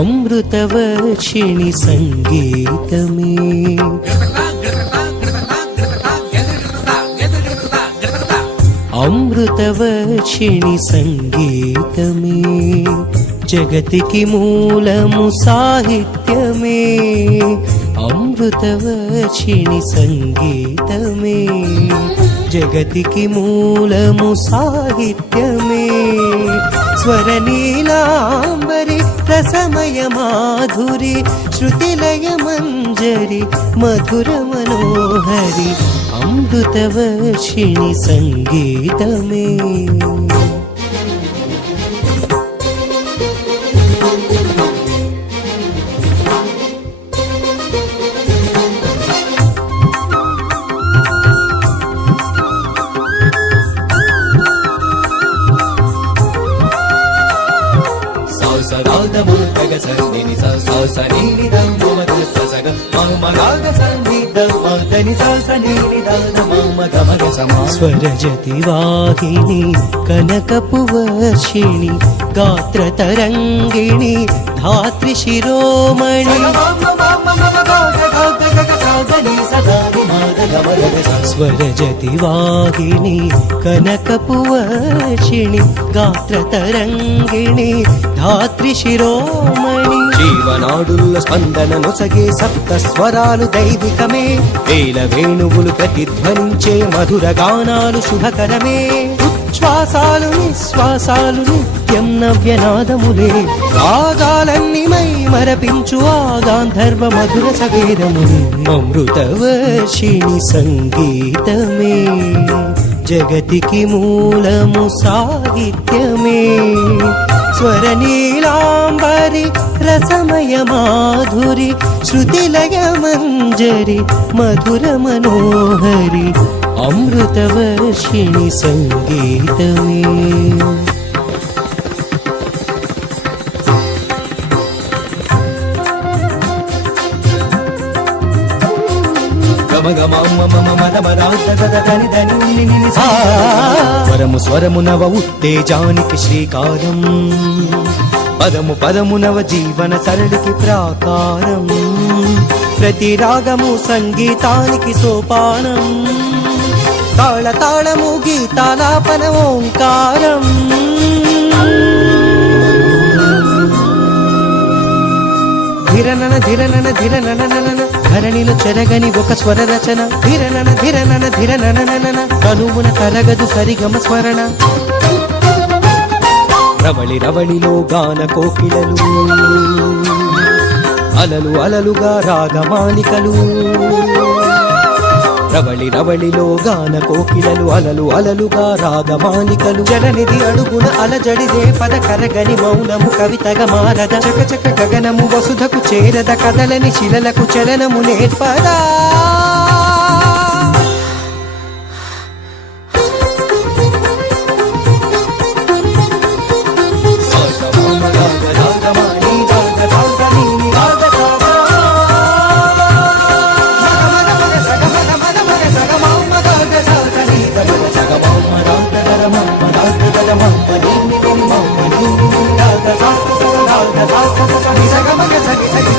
అమృతవర్షిణి సంగీతమే అమృతవర్షిణి సంగీతమే జగతికి మూలము సాహిత్యమే అమృతవర్షిణి సంగీతమే జగతికి మూలము సాహిత్యమే స్వరనీలాంబరి రసమయ మాధురి శృతిలయ మంజరి మధుర మనోహరి అమృతవర్షిణి సంగీతమే స్వరజతి వాహిని కనకపు వర్షిణి గాత్ర తరంగిణి ధాత్రి శిరోమణి స్వరజతి వాహిని కనకపు వర్షిణి గాత్ర తరంగిణి ధాత్రి శిరోమణి జీవనాడుల్లో స్పందనను సగే సప్త స్వరాలు దైవికమే వేల వేణువులు ప్రతిధ్వనించే మధుర గానాలు శుభకరమే ఉచ్ఛ్వాసాలు నిశ్వాసాలు నిత్యం నవ్యనాదములే రాగాలన్నీ మై మరపించు ఆ గాంధర్వ మధుర సవేదములే అమృతవర్షిణి సంగీతమే జగతికి మూలము సాహిత్యమే స్వరనీలాంబరి రసమయ మాధురి శృతిలయ మంజరి మధుర మనోహరి అమృతవర్షిణి సంగీతమే స్వరము స్వరము నవ ఉత్తేజానికి శ్రీకారం పదము పదము నవ జీవన సరళికి ప్రాకారం ప్రతి రాగము సంగీతానికి సోపానం తాళ తాళము గీతాలాపన ఓంకారం ధిరనన ధిరనన ధిరనన ధరణిలో చెరగని ఒక స్వర రచన ధిరనన ధిరనన ధిరనన కనువున కలగదు సరిగమ స్మరణ రవళి రవళిలో గాన కోకిలలు అలలు అలలుగా రాగమాలికలు రవళి రవళిలో గాన కోకిలలు అలలు అలలుగా రాగమాలికలు జలనిధి అడుగున అలజడిదే పద కరగని మౌనము కవితగా మారద చకచక గగనము వసుధకు చేరద కదలని శిలలకు చలనము నేర్పదా Ni sa ga ma ga sa